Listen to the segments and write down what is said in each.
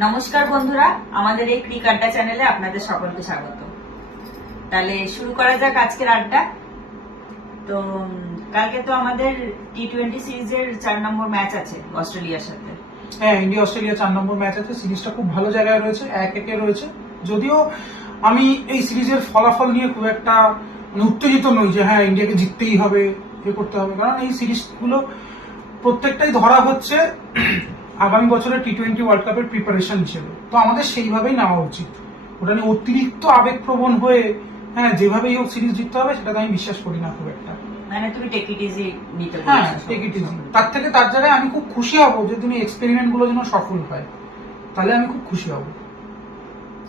নমস্কার বন্ধুরা, আমাদের এই ক্রিক আড্ডা চ্যানেলে আপনাদের সকলকে স্বাগত। তাহলে শুরু করা যাক আজকের আড্ডা। তো কালকে তো আমাদের টি-20 সিরিজের 4 নম্বর ম্যাচ আছে অস্ট্রেলিয়ার সাথে। হ্যাঁ, ইন্ডিয়া অস্ট্রেলিয়া 4 নম্বর ম্যাচ আছে। সিরিজটা খুব ভালো জায়গায় রয়েছে, 1-1 রয়েছে। যদিও আমি এই সিরিজের ফলাফল নিয়ে খুব একটা উত্তেজিত নই যে হ্যাঁ ইন্ডিয়াকে জিততেই হবে, করতে হবে, কারণ এই সিরিজগুলো প্রত্যেকটাই ধরা হচ্ছে আগামী বছরের টি-20 ওয়ার্ল্ড কাপের প্রিপারেশন হিসেবে। তো আমাদের সেইভাবেই নেওয়া উচিত। ওটা নিয়ে অতিরিক্ত আবেগপ্রবণ হয়ে হ্যাঁ যেভাবেই হোক সিরিজ জিততে হবে সেটা আমি বিশ্বাস করি না খুব একটা। মানে তুমি টেক ইট ইজি নিতে বলছো? হ্যাঁ, টেক ইট ইজি। তার জায়গায় আমি খুব খুশি হব যে তুমি এক্সপেরিমেন্ট গুলো যেন সফল হয়, তাহলে আমি খুব খুশি হব।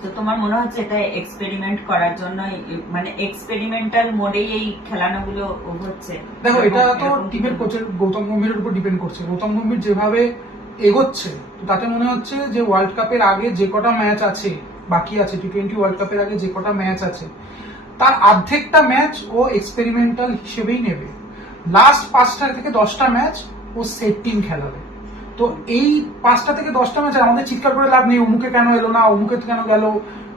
তো তোমার মনে হচ্ছে এটা এক্সপেরিমেন্ট করার জন্য, মানে এক্সপেরিমেন্টাল মোডেই এই খেলানোগুলো হচ্ছে? দেখো, এটা তো টিমের কোচের গৌতম গম্ভীরের উপর ডিপেন্ড করছে। গৌতম গম্ভীর যেভাবে এগোচ্ছে তাতে মনে হচ্ছে যে ওয়ার্ল্ড কাপের আগে যে কটা ম্যাচ আছে, বাকি আছে টি-20 ওয়ার্ল্ড কাপের আগে যে কটা ম্যাচ আছে, তার অর্ধেকটা ম্যাচ ও এক্সপেরিমেন্টাল হিসেবেই নেবে। লাস্ট 5টা থেকে 10টা ম্যাচ ও সেট টিম খেলাবে। তো এই 5টা থেকে 10টা ম্যাচে আমাদের চিৎকার করে লাভ নেই অমুকে কেন এলো না, অমুকে কেন গেল।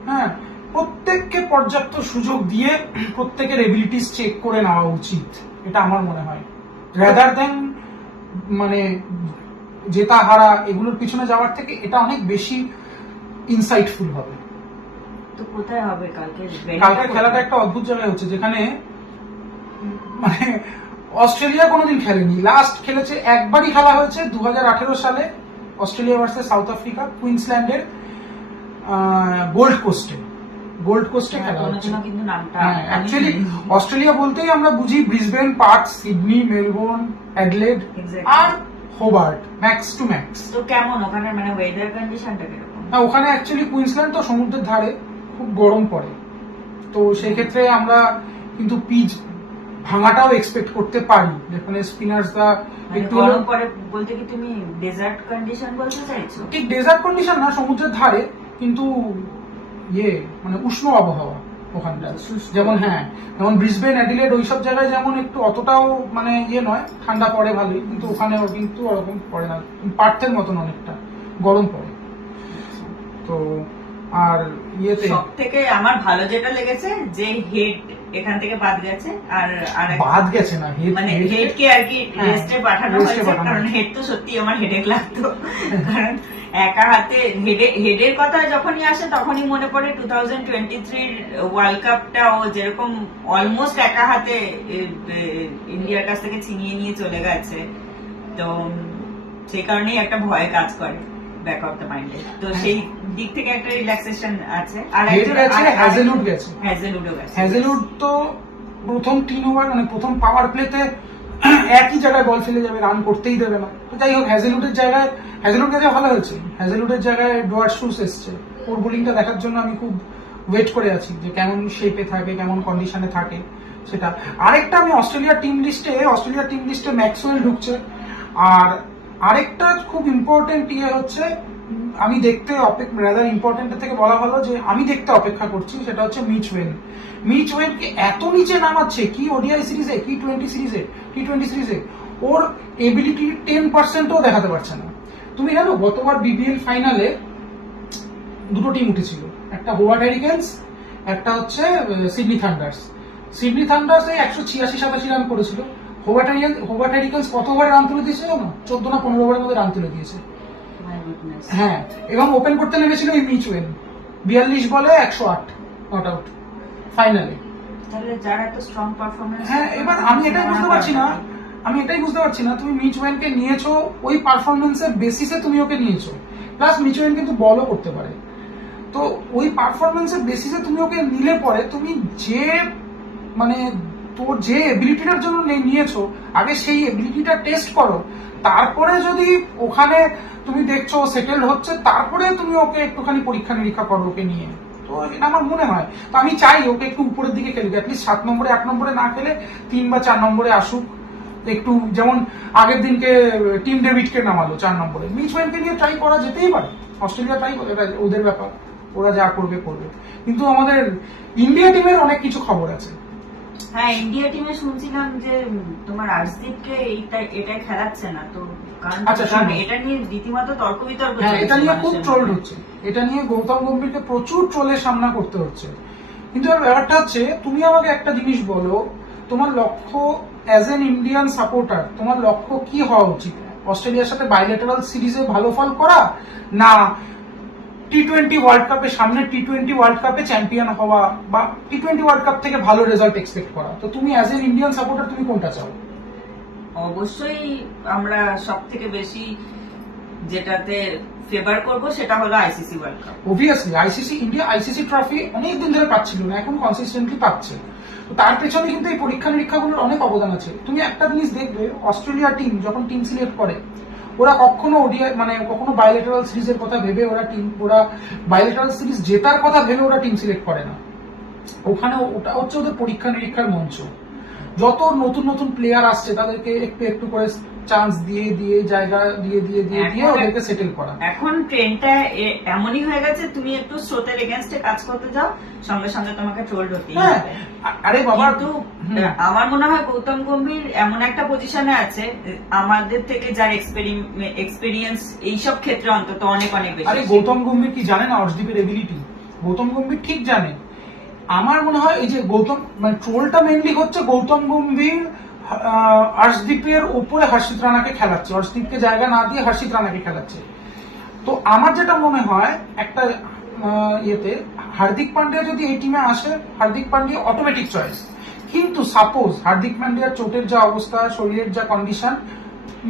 হ্যাঁ, প্রত্যেককে পর্যাপ্ত সুযোগ দিয়ে প্রত্যেকের এবিলিটিস চেক করে নেওয়া উচিত, এটা আমার মনে হয়। রাদার দেন মানে জেতা হারা এগুলোর পিছনে যাওয়ার থেকে এটা অনেক বেশি ইনসাইটফুল হবে। তো কোথায় হবে কালকে? কালকের খেলাটা একটা অদ্ভুত জায়গায় হচ্ছে, যেখানে মানে অস্ট্রেলিয়া কোনোদিন খেলেনি। লাস্ট খেলেছে, একবারই খেলা হয়েছে 2018 সালে অস্ট্রেলিয়া ভার্সেস সাউথ আফ্রিকা, কুইন্সল্যান্ডের গোল্ড কোস্টে খেলা হচ্ছে। অ্যাকচুয়ালি অস্ট্রেলিয়া বলতেই আমরা বুঝি Brisbane, Perth, Sydney, Melbourne, Adelaide আর হোবার্ট, ম্যাক্স টু ম্যাক্স। তো কেমন ওখানে মানে ওয়েদার কন্ডিশনটা কিরকম? হ্যাঁ, ওখানে অ্যাকচুয়ালি কুইন্সল্যান্ড তো সমুদ্রের ধারে, খুব গরম পড়ে। তো সেই ক্ষেত্রে আমরা কিন্তু পিচ ভাঙাটাও এক্সপেক্ট করতে পারি, যেখানে স্পিনার্সরা একটু গরম পড়ে বলতে কি তুমি ডেজার্ট কন্ডিশন বলতে চাইছো? ঠিক ডেজার্ট কন্ডিশন না, সমুদ্রের ধারে, কিন্তু মানে উষ্ণ আবহাওয়া ওখানটা। যেমন যেমন ব্রিসবেন, অ্যাডিলেড ওইসব জায়গায় যেমন একটু অতটাও মানে নয়, ঠান্ডা পড়ে ভালোই, কিন্তু ওখানেও কিন্তু ওরকম পড়ে না, পার্থের মতন অনেকটা গরম পড়ে। তো আর সব থেকে আমার ভালো যেটা লেগেছে যে হেড এখান থেকে বাদ গেছে, আর বাদ গেছে না, মানে হেডকে আর কি রেস্টে পাঠানো হয়েছে, কারণ হেড তো সত্যি আমার হেডেক লাগতো। কারণ একা হাতে হেডের কথা যখনই আসে তখনই মনে পড়ে 2023 ওয়ার্ল্ড কাপটা ও যেরকম অলমোস্ট একা হাতে ইন্ডিয়ার কাছ থেকে ছিনিয়ে নিয়ে চলে গেছে। তো সেই কারণেই একটা ভয় কাজ করে ব্যাক অফ দ্য মাইন্ডে। তো সেই দিক থেকে একটা রিল্যাক্সেশন আছে। আর হ্যাজেলউড তো প্রথম 3 ওভার মানে প্রথম পাওয়ার প্লেতে একই জায়গায় বল ফেলে যাবে, রান করতেই দেবে না। তো যাই হোক, হ্যাজেলউডের কাছে ভালো হয়েছে। হ্যাজেলউডের জায়গায় ডোয়ার শুস এসছে। ওর বোলিংটা দেখার জন্য আমি খুব ওয়েট করে আছি যে কেমন শেপে থাকে, কেমন কন্ডিশনে থাকে সেটা। আরেকটা আমি অস্ট্রেলিয়ার টিম লিস্টে ম্যাক্সওয়েল ঢুকছে। আর আরেকটা খুব ইম্পর্টেন্ট হচ্ছে, আমি দেখতে ইম্পর্টেন্টের থেকে বলা ভালো যে আমি দেখতে অপেক্ষা করছি, সেটা হচ্ছে মিচ ওয়েনকে এত নিচে নামাচ্ছে কি ওডিআই সিরিজে, কি টি-20 সিরিজে ওর এবিলিটি 10%ও দেখাতে পারছে না। তুমি জানো গতবার বিবিএল ফাইনালে দুটো টিম উঠেছিল, একটা হোবার্ট হ্যারিকেন্স, একটা হচ্ছে সিডনি থান্ডার্স। 186-87 রান করেছিল। হোবার্ট হ্যারিকেন্স কত ওভারে রান তুলে দিয়েছে জানো? 14 না 15 ওভারের মধ্যে রান তুলে দিয়েছে। হ্যাঁ, এবং ওপেন করতে নেমেছিল এই মিচ ওয়েন, 42 বলে 108 নট আউট ফাইনালে। হ্যাঁ, এবার আমি এটাই বুঝতে পারছি না তুমি মিচ ওয়েনকে নিয়েছো ওই পারফরমেন্সের বেসিসে, তুমি ওকে নিয়েছো, প্লাস মিচ ওয়েন কিন্তু বলও করতে পারে। তো ওই পারফরমেন্সের বেসিসে তুমি ওকে নিলে পরে তুমি যে মানে তোর যে এবিলিটিটার জন্য নিয়েছো আগে সেই এবিলিটিটা টেস্ট করো, তারপরে যদি ওখানে তুমি দেখছো সেটেলড হচ্ছে, তারপরে তুমি ওকে একটুখানি পরীক্ষা নিরীক্ষা করো ওকে নিয়ে। তো এটা আমার মনে হয়। তো আমি চাই ওকে একটু উপরের দিকে খেলুক, অ্যাটলিস্ট 7 নম্বরে 8 নম্বরে না খেলে 3 বা 4 নম্বরে আসুক একটু। যেমন আগের দিনকে টিম ডেভিডকে নামালো 4 নম্বরে, মিচ ওয়েনকে নিয়ে ট্রাই করা যেতেই পারে। অস্ট্রেলিয়া ট্রাই করে, এটা ওদের ব্যাপার, ওরা যা করবে। কিন্তু আমাদের ইন্ডিয়া টিমের অনেক কিছু খবর আছে। হ্যাঁ, ইন্ডিয়া টিমে শুনছিলাম যে তোমার আর্শদীপকে এটাই খেলাচ্ছে না, তো কারণ আচ্ছা, কারণ শোনো। এটা নিয়ে রীতিমতো তর্ক বিতর্ক হ্যাঁ, চলছে এটা নিয়ে খুব মানুষের ট্রোল মধ্যে। হচ্ছে, এটা নিয়ে গৌতম গম্ভীরকে প্রচুর ট্রোলের সামনা করতে হচ্ছে। কিন্তু এবার ব্যাপারটা হচ্ছে, তুমি আমাকে একটা জিনিস বলো, তোমার লক্ষ্য অ্যাজ এন ইন্ডিয়ান সাপোর্টার, তোমার লক্ষ্য কি হওয়া উচিত? অস্ট্রেলিয়ার সাথে বাইলেটারাল সিরিজে ভালো ফল করা, না টি-20 ওয়ার্ল্ড কাপে, সামনে টি-20 ওয়ার্ল্ড কাপে চ্যাম্পিয়ন হওয়া, বা টি-20 ওয়ার্ল্ড কাপ থেকে ভালো রেজাল্ট এক্সপেক্ট করা? তো তুমি অ্যাজ এন ইন্ডিয়ান সাপোর্টার তুমি কোনটা চাও? অবশ্যই আমরা সব থেকে বেশি যেটাতে ফেভার করব সেটা হলো ICC world cup. Obviously India ICC trophy অনেকদিন ধরে পাচ্ছিল না, এখন কনসিস্টেন্টলি পাচ্ছে। তো তার পেছনে কিন্তু এই পরীক্ষা নিরীক্ষাগুলোর অনেক অবদান আছে। তুমি একটা জিনিস দেখবে, অস্ট্রেলিয়া টিম যখন টিম সিলেক্ট করে, ওরা কখনো ওডিআই মানে কখনো বায়োলেটারাল সিরিজের কথা ভেবে ওরা বায়োলেটারাল সিরিজ জেতার কথা ভেবে ওরা টিম সিলেক্ট করে না। ওখানে ওটা হচ্ছে ওদের পরীক্ষা নিরীক্ষার মঞ্চ। যত নতুন নতুন প্লেয়ার আসছে তাদেরকে একটু একটু করে চান্স দিয়ে জায়গা দিয়ে ওদেরকে সেটেল করা। এখন ট্রেনটা এমনই হয়ে গেছে, তুমি একটু স্রোতের এগেনস্টে কাজ করতে যাও, সঙ্গে সঙ্গে তোমাকে ট্রোল হতেই হ্যাঁ, হবে। আরে বাবা, কিন্তু আমার মনে হয় গৌতম গম্ভীর এমন একটা পজিশনে আছে, আমাদের থেকে যার এক্সপেরিয়েন্স এইসব ক্ষেত্রে অন্তত অনেক অনেক বেশি। আরে গৌতম গম্ভীর কি জানে না অর্শদীপের এবিলিটি? গৌতম গম্ভীর ঠিক জানে। আমার মনে হয় এই যে গৌতম, মানে ট্রোলটা মেনলি হচ্ছে গৌতম গম্ভীর হর্ষদীপের উপরে হর্ষিত রানাকে খেলাচ্ছে, হর্ষদীপকে জায়গা না দিয়ে হর্ষিত রানাকে খেলাচ্ছে। তো আমার যেটা মনে হয়, একটা ইয়েতে হার্দিক পান্ডিয়া যদি এই টিমে আসে, হার্দিক পান্ডিয়া অটোমেটিক চয়েস। কিন্তু সাপোজ হার্দিক পান্ডিয়ার চোটের যা অবস্থা, শরীরের যা কন্ডিশন,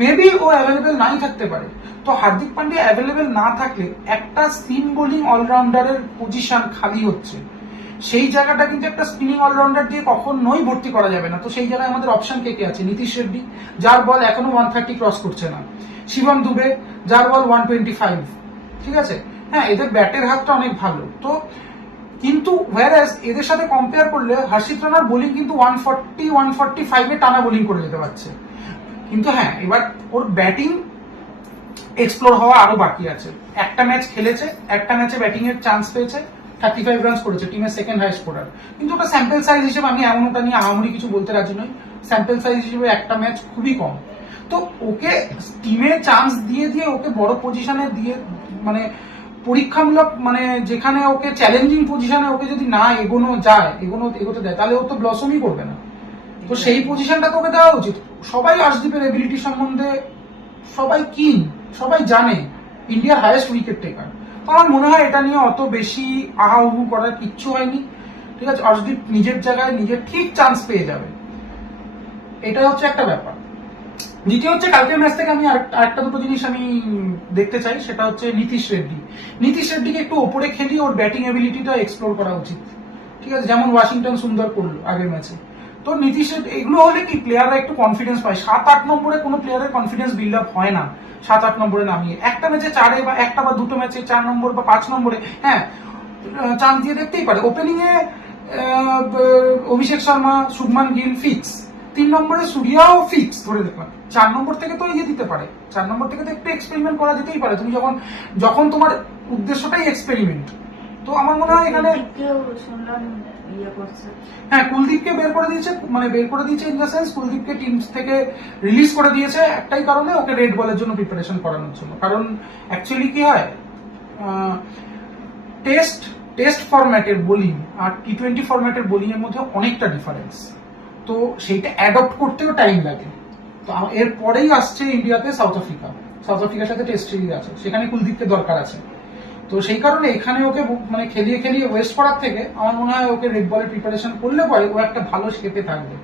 মেবি ও অ্যাভেলেবেল নাই থাকতে পারে। তো হার্দিক পান্ডিয়া অ্যাভেলেবেল না থাকলে একটা স্পিন বোলিং অলরাউন্ডারের পজিশন খালি হচ্ছে। সেই জায়গাটা কিন্তু একটা স্পিনিং অলরাউন্ডার দিয়ে কখনোই ভর্তি করা যাবে না। তো সেই জায়গায় আমাদের অপশন কে কে আছে? নীতিশ রেড্ডি, যার বল এখনো 130 ক্রস করছে না। শিবম দুবে, যার বল 125। ঠিক আছে, হ্যাঁ, এদের ব্যাটের হাতটা অনেক ভালো। তো কিন্তু ওয়ারাস এদের সাথে কম্পেয়ার করলে হর্ষিত রানার বোলিং কিন্তু 140-145 এ টানা বোলিং করে যেতে পারছে। কিন্তু হ্যাঁ, এবার ওর ব্যাটিং এক্সপ্লোর হওয়া আরো বাকি আছে। একটা ম্যাচ খেলেছে, একটা ম্যাচে ব্যাটিং এর চান্স পেয়েছে, 35 রানস করেছে, টিমের সেকেন্ড হাইস্ট স্কোরার। কিন্তু ওটা স্যাম্পল সাইজ হিসেবে আমি এমন ওটা নিয়ে আহামরি কিছু বলতে রাজি নই। স্যাম্পল সাইজ হিসেবে একটা ম্যাচ খুবই কম। তো ওকে টিমে চান্স দিয়ে ওকে বড় পজিশনে দিয়ে, মানে পরীক্ষামূলক, মানে যেখানে ওকে চ্যালেঞ্জিং পজিশনে ওকে যদি না এগোতে দেয়, তাহলে ও তো ব্লসমই করবে না। তো সেই পজিশনটা তোকে দেওয়া উচিত। সবাই অর্শদীপের এবিলিটি সম্বন্ধে সবাই সবাই জানে, ইন্ডিয়ার হাইয়েস্ট উইকেট টেকার। তো আমার মনে হয় এটা নিয়ে অত বেশি আহাউহু করার কিচ্ছু হয়নি। ঠিক আছে, অর্শদীপ নিজের জায়গায় নিজের ঠিক চান্স পেয়ে যাবে, এটা হচ্ছে একটা ব্যাপার। দ্বিতীয় হচ্ছে, কালকের ম্যাচ থেকে আমি আরেকটা দুটো জিনিস আমি দেখতে চাই, সেটা হচ্ছে নীতিশ রেড্ডিকে একটু ওপরে খেলিয়ে ওর ব্যাটিং এবিলিটিটা এক্সপ্লোর করা উচিত। ঠিক আছে, যেমন ওয়াশিংটন সুন্দর করলো আগের ম্যাচে। তো নীতিশ রেড্ডি, এগুলো হলে কি প্লেয়াররা একটু কনফিডেন্স পায়। 7-8 নম্বরে কোনো প্লেয়ারের কনফিডেন্স বিল্ড আপ হয় না। 7-8 নম্বরে নামিয়ে একটা ম্যাচে 4 বা একটা বা দুটো ম্যাচে 4 নম্বর বা 5 নম্বরে, হ্যাঁ, চান্স দিয়ে দেখতেই পারে। ওপেনিং এ অভিষেক শর্মা, শুভমান গিল ফিক্স, 3 নম্বরে সূর্যাও ফিক্স ধরে দেখলাম। 4 নম্বর থেকে তো ইয়ে দিতে পারে, 4 নম্বর থেকে তো একটু এক্সপেরিমেন্ট করা যেতেই পারে। তুমি যখন তোমার উদ্দেশ্যটাই এক্সপেরিমেন্ট। তো আমার মনে হয় এখানে হ্যাঁ, কুলদীপকে বের করে দিয়েছে ইন দ্য সেন্স, কুলদীপকে টিম থেকে রিলিজ করে দিয়েছে একটাই কারণে, ওকে রেড বলের জন্য প্রিপারেশন করানোর জন্য। কারণ অ্যাকচুয়ালি কি হয়, টেস্ট ফরম্যাটের বোলিং আর টি-20 ফরম্যাটের বোলিং এর মধ্যে অনেকটা ডিফারেন্স। তো সেইটা অ্যাডপ্ট করতেও টাইম লাগে। তো এর পরেই আসছে ইন্ডিয়াতে সাউথ আফ্রিকার সাথে টেস্ট সিরিজ আছে, সেখানে কুলদীপকে দরকার আছে। তো সেই কারণে এখানে ওকে মানে খেলিয়ে ওয়েস্ট করার থেকে আমার মনে হয় ওকে রেড বলের প্রিপারেশন করলে পরে ও একটা ভালো শেপে থাকবে।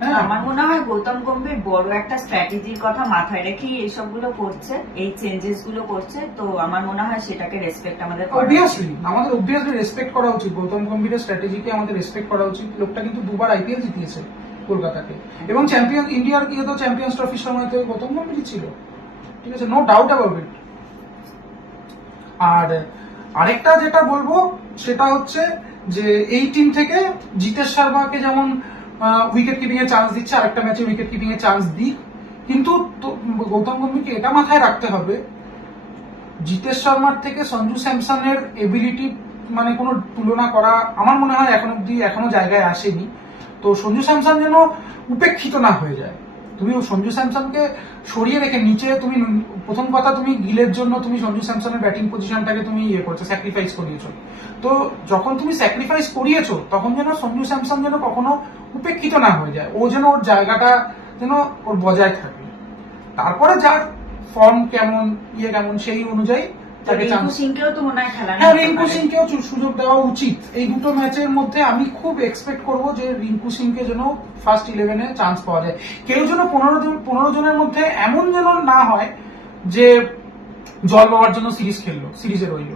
হ্যাঁ, আমার মনে হয় গৌতম গম্ভীর বড় একটা স্ট্র্যাটেজির কথা মাথায় রেখে এইসব গুলো করছে, এই চেঞ্জেস গুলো করছে। তো আমার মনে হয় সেটাকে রেসপেক্ট আমাদের অবভিয়াসলি রেসপেক্ট করা উচিত। গৌতম গম্ভীরের স্ট্র্যাটেজিকে আমাদের রেসপেক্ট করা উচিত। লোকটা কিন্তু 2বার আইপিএল জিতিয়েছে কলকাতাকে, এবং ইন্ডিয়ার কি হতো চ্যাম্পিয়ন্স ট্রফির সময় তো গৌতম গম্ভীর ছিল। ঠিক আছে, নো ডাউট অ্যাবাউট ইট। আর আরেকটা যেটা বলবো সেটা হচ্ছে যে এই টিম থেকে জিতেশ শর্মাকে যেমন উইকেট কিপিং এ চান্স দিচ্ছে, আরেকটা ম্যাচে উইকেট কিপিং এ চান্স দিক, কিন্তু গৌতম গম্ভীরকে এটা মাথায় রাখতে হবে, জিতেশ শর্মার থেকে সঞ্জু স্যামসনের এবিলিটি মানে কোনো তুলনা করা আমার মনে হয় এখনো জায়গায় আসেনি। তো সঞ্জু স্যামসন যেন উপেক্ষিত না হয়ে যায়। তুমি সঞ্জু স্যামসনকে সরিয়ে রেখে নিচে তুমি প্রথম কথা তুমি গিলের জন্য তুমি সঞ্জু স্যামসনের ব্যাটিং পজিশনটাকে তুমি করছো, স্যাক্রিফাইস করিয়েছো। তো যখন তুমি স্যাক্রিফাইস করিয়েছো তখন যেন সঞ্জু স্যামসন যেন কখনো উপেক্ষিত না হয়ে যায়, ও যেন ওর জায়গাটা যেন ওর বজায় থাকে। তারপরে যার ফর্ম কেমন কেমন সেই অনুযায়ী তাকে রিঙ্কু সিংকেও তো মনে হয় খেলা হ্যাঁ, রিঙ্কু সিংকেও সুযোগ দেওয়া উচিত। এই দুটো ম্যাচের মধ্যে আমি খুব এক্সপেক্ট করব যে রিঙ্কু সিংকে যেন ফার্স্ট 11-এ চান্স পাওয়া যায়। কেউ যেন 15 জনের মধ্যে এমন যেন না হয় যে জল পাওয়ার জন্য সিরিজে রইল,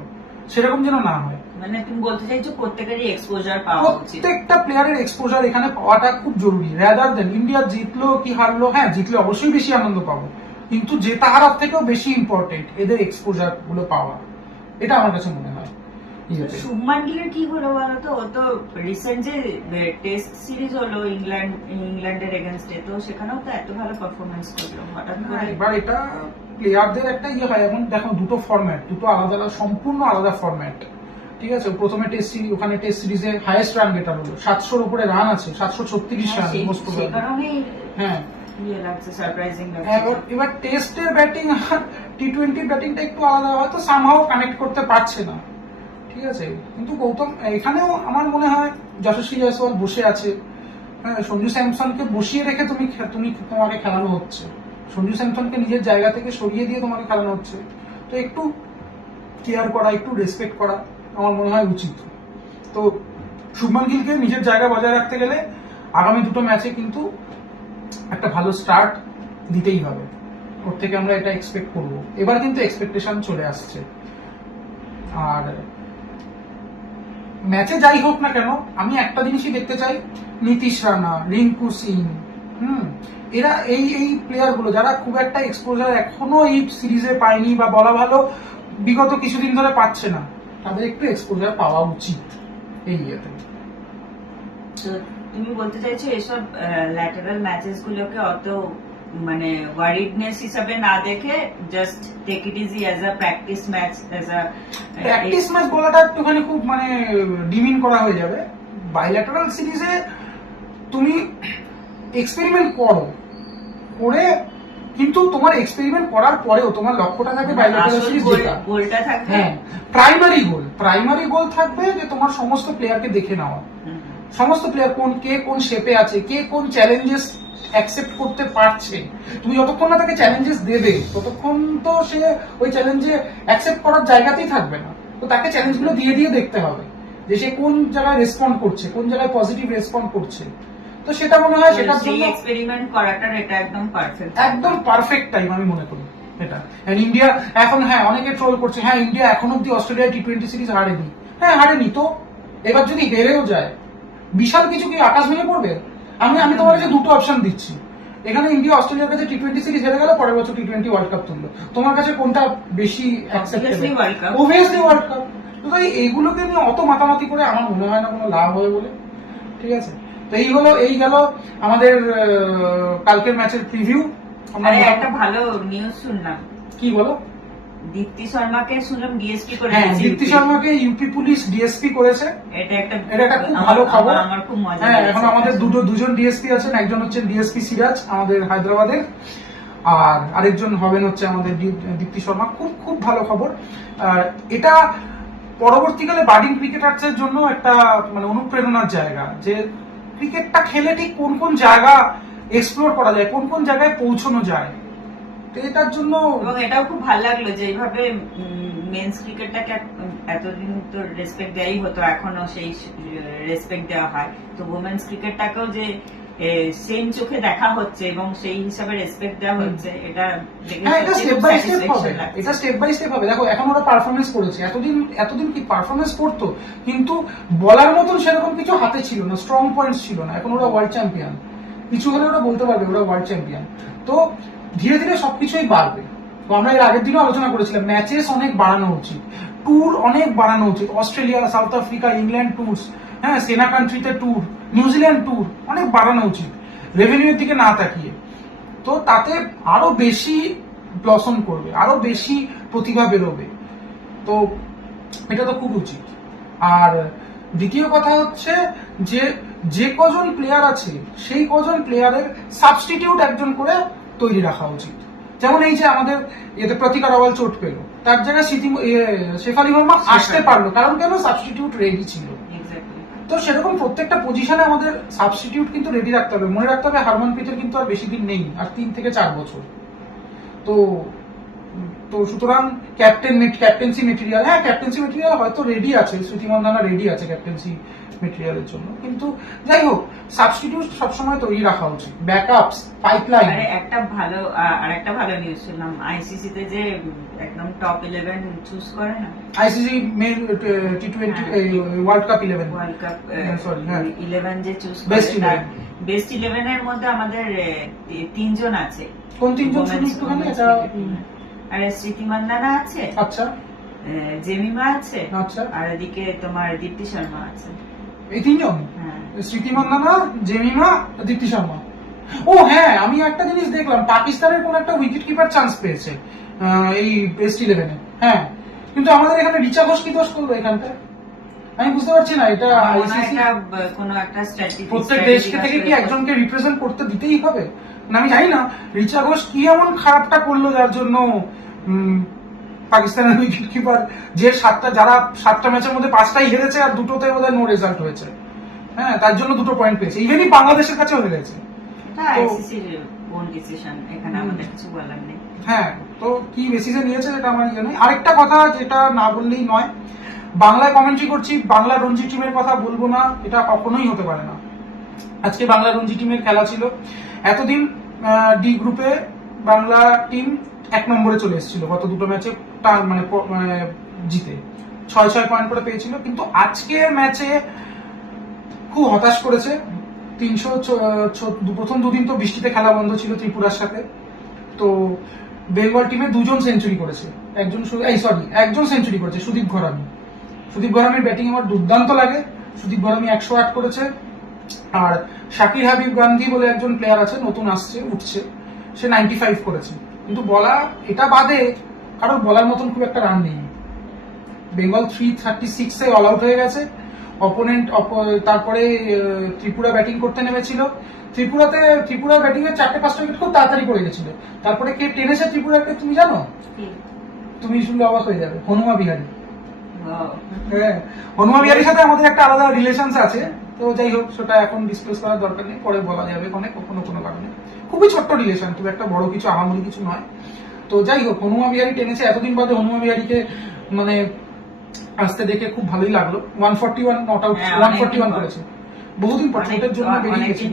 সেরকম যেন না হয়। মানে তুমি বলতে চাইছো প্রত্যেকেরই এক্সপোজার পাওয়া উচিত, প্রত্যেকটা প্লেয়ারের এক্সপোজার এখানে পাওয়াটা খুব জরুরি। রাদার দেন ইন্ডিয়া জিতলো কি হারলো, হ্যাঁ জিতলে অবশ্যই বেশি আনন্দ পাবো, কিন্তু জেতা হারার থেকেও বেশি ইম্পর্টেন্ট এদের এক্সপোজার গুলো পাওয়া, এটা আমার কাছে মনে হয়। শুভমান গিলের কি হলো বলতো, ও তো রিসেন্ট যে টেস্ট সিরিজ হলো ইংল্যান্ডের এগেনস্টে, তো সেখানেও তো এত ভালো পারফরমেন্স করলো হঠাৎ করে। এবার এটা প্লেয়ারদের একটা হয়, এখন দেখো দুটো ফরম্যাট, দুটো আলাদা সম্পূর্ণ আলাদা ফরম্যাট, ঠিক আছে। প্রথমে টেস্ট সিরিজ, ওখানে টেস্ট সিরিজে হাইয়েস্ট রান গেটার হলো, 700-র উপরে রান আছে, 736 রান মোস্ট প্রবাবলি। হ্যাঁ এবার টেস্টের ব্যাটিং আর টি-20 ব্যাটিংটা একটু আলাদা, হয়তো সামহাও কানেক্ট করতে পারছে না, ঠিক আছে। কিন্তু গৌতম এখানেও আমার মনে হয় যশস্বী জয়সওয়াল বসে আছে, হ্যাঁ সঞ্জু স্যামসনকে বসিয়ে রেখে তোমাকে খেলানো হচ্ছে, সঞ্জু স্যামসনকে নিজের জায়গা থেকে সরিয়ে দিয়ে তোমাকে খেলানো হচ্ছে। তো একটু কেয়ার করা, একটু রেসপেক্ট করা আমার মনে হয় উচিত। তো শুভমান গিলকে নিজের জায়গা বজায় রাখতে গেলে আগামী দুটো ম্যাচে কিন্তু একটা ভালো স্টার্ট দিতেই হবে, ওর থেকে আমরা এটা এক্সপেক্ট করব। এবার কিন্তু এক্সপেকটেশন চলে আসছে। আর ম্যাচে যাই হোক না কেন, আমি একটা জিনিসই দেখতে চাই, নীতিশ রানা, রিঙ্কু সিং, এরা এই প্লেয়ার গুলো যারা খুব একটা এক্সপোজার এখনো এই সিরিজে পায়নি, বা বলা ভালো বিগত কিছুদিন ধরে পাচ্ছে না, তাদের একটু এক্সপোজার পাওয়া উচিত এই ইয়েতে। তুমি বলতে চাইছো এসব ল্যাটারাল ম্যাচেস গুলোকে অত মানে ওয়ারিডনেস হিসাবে না দেখে just take it easy as a practice match, practice match বলাটা একটুখানি খুব মানে ডিমিন করা হয়ে যাবে। বাইল্যাটারাল সিরিজে তুমি এক্সপেরিমেন্ট করে, কিন্তু তোমার এক্সপেরিমেন্ট করার পরেও তোমার লক্ষ্যটা থাকে বাইল্যাটারাল সিরিজ জেতা, গোলটা থাকবে। হ্যাঁ, প্রাইমারি গোল থাকবে যে তোমার সমস্ত প্লেয়ারকে দেখে নেওয়া, সমস্ত প্লেয়ার কে কোন শেপে আছে, কে কোন চ্যালেঞ্জেস অ্যাকসেপ্ট করতে পারছে। তুমি যতক্ষণ না তাকে চ্যালেঞ্জেস দেবে ততক্ষণ তো সে ওই চ্যালেঞ্জে অ্যাকসেপ্ট করার জায়গাতেই থাকবে না। তো তাকে চ্যালেঞ্জগুলো দিয়ে দেখতে হবে যে সে কোন জায়গায় রেসপন্ড করছে, কোন জায়গায় পজিটিভ রেসপন্ড করছে। তো সেটা মনে হয় সেটার জন্য এক্সপেরিমেন্ট করাটা এটা একদম পারফেক্ট টাইম আমি মনে করি এটা। ইন্ডিয়া এখন, হ্যাঁ অনেকে ট্রোল করছে, হ্যাঁ ইন্ডিয়া এখন অব্দি অস্ট্রেলিয়া টি-20 সিরিজ হারেনি, হ্যাঁ হারেনি, তো এবার যদি হেরেও যায় বিশাল কিছু কি আকাশ ভেঙে পড়বে? আমি তোমার কাছে দুটো অপশন দিচ্ছি, এখানে ইন্ডিয়া অস্ট্রেলিয়ার কাছে টি-20 সিরিজ হেরে গেল, পরের বছর টি-20 ওয়ার্ল্ড কাপ তুললো, তোমার কাছে কোনটা বেশি অ্যাকসেপ্টেবল? Obviously world cup. তো তাই এইগুলোকে নিয়ে অত মাতামাতি করে আমার মনে হয় না কোনো লাভ হবে বলে, ঠিক আছে। তো এই গেল আমাদের কালকের ম্যাচের প্রিভিউ। আমরা একটা ভালো নিউজ শুনলাম। কি বলো? দীপ্তি শর্মাকে শুনলাম ডিএসপি করে। হ্যাঁ, দীপ্তি শর্মাকে ইউপি পুলিশ ডিএসপি করেছে, এটা একটা খুব ভালো খবর। আমার খুব মজা। হ্যাঁ, এখন আমাদের দুজন ডিএসপি আছেন, একজন হচ্ছেন ডিএসপি সিরাজ আমাদের হায়দ্রাবাদের, আর আরেকজন হবেন হচ্ছে আমাদের দীপ্তি শর্মা। খুব ভালো খবর। আর এটা পরবর্তীকালে বার্ডিং ক্রিকেটারদের জন্য একটা মানে অনুপ্রেরণার জায়গা, যে ক্রিকেটটা খেলে ঠিক কোন কোন জায়গা এক্সপ্লোর করা যায়, কোন কোন জায়গায় পৌঁছানো যায়। এটার জন্য এবং এটাও খুব ভালো লাগলো যে এইভাবে মেন্স ক্রিকেটটাকে এতদিন তো রেসপেক্ট দেওয়াই হতো, এখনো সেই রেসপেক্ট দেওয়া হয়, তো ওমেন্স ক্রিকেটটাকেও যে সেম চোখে দেখা হচ্ছে এবং সেই হিসাবে রেসপেক্ট দেওয়া হচ্ছে, এটা স্টেপ বাই স্টেপ হবে। এটা স্টেপ বাই স্টেপ হবে। দেখো এখন ওরা পারফরমেন্স করেছে, এতদিন কি পারফরমেন্স করতো, কিন্তু বলার মতন সেরকম কিছু হাতে ছিল না, স্ট্রং পয়েন্টস ছিল না। এখন ওরা ওয়ার্ল্ড চ্যাম্পিয়ন, কিছু হলে ওরা বলতে পারবে ওরা ওয়ার্ল্ড চ্যাম্পিয়ন। তো ধীরে ধীরে সবকিছুই বাড়বে। তো আমরা এর আগের দিনও আলোচনা করেছিলাম, ম্যাচেস অনেক বাড়ানো উচিত, ট্যুর অনেক বাড়ানো উচিত, Australia, south Africa, England tours, হ্যাঁ সেনা কান্ট্রিতে ট্যুর, নিউজিল্যান্ড ট্যুর অনেক বাড়ানো উচিত, রেভিনিউর দিকে না তাকিয়ে। তো তাতে আরো বেশি ব্লসম করবে, আরো বেশি প্রতিভা বেরোবে। তো এটা তো খুব উচিত। আর দ্বিতীয় কথা হচ্ছে যে যে কজন প্লেয়ার আছে সেই কজন প্লেয়ারের সাবস্টিটিউট একজন করে তৈরি রাখা উচিত। যেমন এই যে আমাদের এতে প্রতিকার রাওয়াল চোট পেল, তার জায়গায় শেফালি ভার্মা আসতে পারলো, কারণ কেন সাবস্টিটিউট রেডি ছিল। তো সেরকম প্রত্যেকটা পজিশনে আমাদের সাবস্টিটিউট কিন্তু রেডি রাখতে হবে। মনে রাখতে হবে হারমনপ্রীতের কিন্তু আর বেশি দিন নেই, আর 3 থেকে 4 বছর। তো তো সুতরাং ক্যাপ্টেন্সি মেটেরিয়াল, হ্যাঁ ক্যাপ্টেন্সি মেটেরিয়াল হয়তো রেডি আছে, শ্রুতি মান্দানা রেডি আছে ক্যাপ্টেন্সি মেটেরিয়ালের জন্য, কিন্তু যাই হোক সাবস্টিটিউট সবসময় তৈরি রাখা উচিত। Backups, pipeline. একটা ভালো নিউজ শুনলাম, আইসিসি তে যে একদম টপ 11 চুজ করে না, আইসিসি মেন টি20 ওয়ার্ল্ড কাপ 11 সরি 11 যে চুজ Best করে, 11 বেস্ট 11 এর মধ্যে আমাদের 3 জন আছে। কোন 3 জন শুধু একটুখানি এটা? আরে স্মৃতি মান্দানা আছে, আচ্ছা জেমিমা আছে, আচ্ছা, আর এদিকে তোমার দীপ্তি শর্মা আছে। এই 3 জন? হ্যাঁ, স্মৃতি মান্দানা, জেমিমা, দীপ্তি শর্মা। ও হ্যাঁ, আমি একটা জিনিস দেখলাম, পাকিস্তানের কোন একটা উইকেট কিপার চান্স পেয়েছে এই বেস্ট 11-এ। হ্যাঁ, কিন্তু আমাদের এখানে রিচা ঘোষ কি দোষ করলো এখানটা? আমি বুঝতে পারছি না। এটা আইসিসি কোনো একটা স্ট্র্যাটেজি, প্রত্যেক দেশকে থেকে কি একজনকে রিপ্রেজেন্ট করতে দিতেই হবে? না আমি জানি না রিচা ঘোষ কি এমন খারাপটা করলো যার জন্য পাকিস্তানের উইকেট কিপার যে যারা 7টা ম্যাচের মধ্যে 5টাই হেরেছে আর 2টোতে বোধহয় নো রেজাল্ট হয়েছে, হ্যাঁ তার জন্য 2টো পয়েন্ট পেয়েছে, ইভেনই বাংলাদেশের কাছেও হেরেছে। এখানে আমাদের কিছু বলার নেই। হ্যাঁ, তো কি বেসিসে নিয়েছে সেটা আমার জানি। আরেকটা কথা যেটা না বললেই নয়, বাংলায় কমেন্ট্রি করছি, বাংলা রঞ্জি টিমের কথা বলবো না, এটা কখনোই হতে পারে না। আজকে বাংলা রঞ্জি টিমের খেলা ছিল। এতদিন ডি গ্রুপে বাংলা টিম 1 নম্বরে চলে এসেছিল, গত 2টো ম্যাচে মানে জিতে 6 পয়েন্ট করে পেয়েছিল, কিন্তু আজকে ম্যাচে খুব হতাশ করেছে। প্রথম 2 দিন তো বৃষ্টিতে খেলা বন্ধ ছিল ত্রিপুরার সাথে, তো বেঙ্গল টিমে 2 জন সেঞ্চুরি করেছে, একজন সেঞ্চুরি করেছে, সুদীপ ঘরামির ব্যাটিং আমার দুর্দান্ত লাগে। সুদীপ ঘরামি 108 করেছে, আর শাকির হাবিব গান্ধী বলে একজন প্লেয়ার আছে, নতুন আসছে, উঠছে, সে 95 করেছে। কিন্তু এটা বাদে কারোর বলার মতন খুব একটা রান নেই। বেঙ্গল 336-এ অল আউট হয়ে গেছে। অপোনেন্ট তারপরে ত্রিপুরা ব্যাটিং করতে নেমেছিল। ত্রিপুরা ব্যাটিং এর 4-5টা উইকেট খুব তাড়াতাড়ি পড়ে গেছিল। তারপরে কে টেনেছে ত্রিপুরাকে তুমি জানো? তুমি শুনলে অবাক হয়ে যাবে, হনুমা বিহারী। হ্যাঁ, হনুমা বিহারীর সাথে আমাদের একটা আলাদা রিলেশন আছে, তো যাই হোক সেটা এখন ডিসকাস করার দরকার নেই, পরে বলা যাবে কোনো কারণে। খুবই ছোট্ট রিলেশন, খুব একটা বড় কিছু আহামরি কিছু নয়। তো যাই হোক, হনুমা বিহারী টেনেছে। এতদিন বাদে হনুমা বিহারীকে মানে আসতে দেখে খুব ভালোই লাগলো। 141 নট আউট, 141 করেছে, বহুদিন পর চোটের জন্য বেরিয়ে গেছে।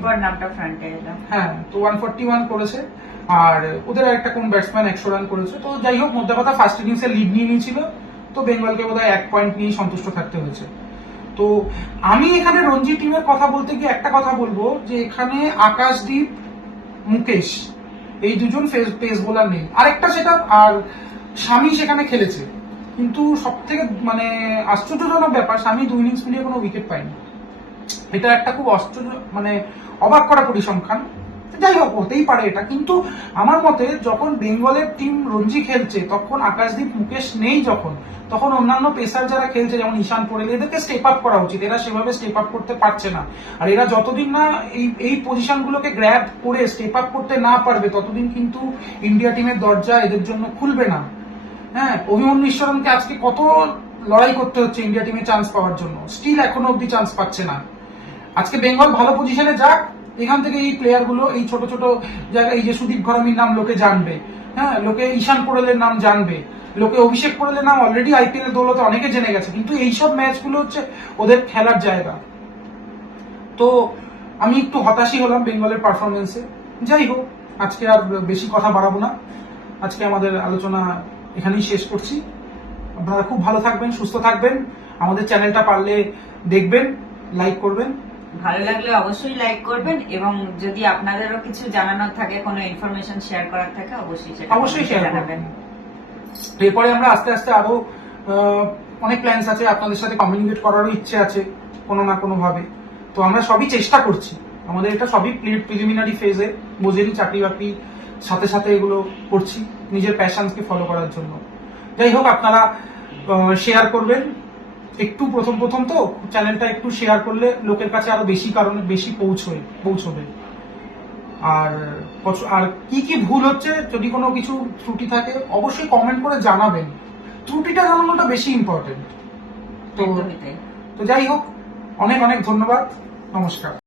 হ্যাঁ, তো 141 করেছে। আর ওদের একটা কোন ব্যাটসম্যান 100 রান করেছে। তো যাই হোক, মধ্যে কথা ফার্স্ট ইনিংসে লিড নিয়ে নিয়েছিল, তো বেঙ্গলকে বোধহয় 1 পয়েন্ট নিয়ে সন্তুষ্ট থাকতে হয়েছে। তো আমি এখানে রঞ্জি টিমের কথা বলতে গিয়ে একটা কথা বলবো, যে এখানে আকাশদীপ, মুকেশ, এই 2 জন পেস বোলার নেই। আরেকটা সেটা, আর স্বামী সেখানে খেলেছে, কিন্তু সব থেকে মানে আশ্চর্যজনক ব্যাপার, স্বামী 2 ইনিংস মিলিয়ে কোনো উইকেট পায়নি। এটা একটা খুব মানে অবাক করা পরিসংখ্যান। যাই হোক, হতেই পারে এটা, কিন্তু আমার মতে যখন বেঙ্গলের টিম রঞ্জি খেলছে তখন আকাশদীপ, মুকেশ নেই, তখন অন্যান্য পেসার যারা খেলছে যেমন ঈশান পোরেল, এদেরকে স্টেপ আপ করা উচিত। এরা সেভাবে স্টেপ আপ করতে পারছে না, আর এরা যতদিন না এই পজিশনগুলোকে গ্র্যাব করে স্টেপ আপ করতে না পারবে ততদিন কিন্তু ইন্ডিয়া টিমের দরজা এদের জন্য খুলবে না। হ্যাঁ, অভিমন্যু ঈশ্বরনকে আজকে কত লড়াই করতে হচ্ছে ইন্ডিয়া টিমে চান্স পাওয়ার জন্য, স্টিল এখনো অব্দি চান্স পাচ্ছে না। আজকে বেঙ্গল ভালো পজিশনে যাক, এখান থেকে এই প্লেয়ার গুলো, এই ছোট ছোট জায়গায়, এই যে সুদীপ ঘরামির নাম লোকে জানবে, হ্যাঁ লোকে ঈশান পোরেলের নাম জানবে, লোকে অভিষেক পোরেলের নাম অলরেডি আইপিএল এর দৌলতে অনেকে জেনে গেছে, কিন্তু এইসব ম্যাচগুলো হচ্ছে ওদের খেলার জায়গা। তো আমি একটু হতাশই হলাম বেঙ্গলের পারফরমেন্সে। যাই হোক, আজকে আর বেশি কথা বাড়াবো না, আজকে আমাদের আলোচনা এখানেই শেষ করছি। আপনারা খুব ভালো থাকবেন, সুস্থ থাকবেন, আমাদের চ্যানেলটা পারলে দেখবেন, লাইক করবেন, ভালো লাগলে অবশ্যই লাইক করবেন, এবং যদি আপনাদেরও কিছু জানানোর থাকে, কোনো ইনফরমেশন শেয়ার করার থাকে, অবশ্যই শেয়ার করবেন। এরপরে আমরা আস্তে আস্তে আরো অনেক প্ল্যানস আছে, আপনাদের সাথে কমিউনিকেট করারও ইচ্ছে আছে কোনো না কোনো ভাবে। তো আমরা সবই চেষ্টা করছি, আমাদের এটা সবই প্রিলিমিনারি ফেজে, বোঝেনি চাকরি বাকরি সাথে সাথে এগুলো করছি নিজের প্যাশনকে ফলো করার জন্য। যাই হোক, আপনারা শেয়ার করবেন, একটু প্রথম তো চ্যানেলটা একটু শেয়ার করলে লোকের কাছে আরো বেশি পৌঁছবে। আর আর কি ভুল হচ্ছে, যদি কোনো কিছু ত্রুটি থাকে অবশ্যই কমেন্ট করে জানাবেন। ত্রুটিটা জানানোটা বেশি ইম্পর্টেন্ট। তো একদমই তাই। তো যাই হোক, অনেক অনেক ধন্যবাদ, নমস্কার।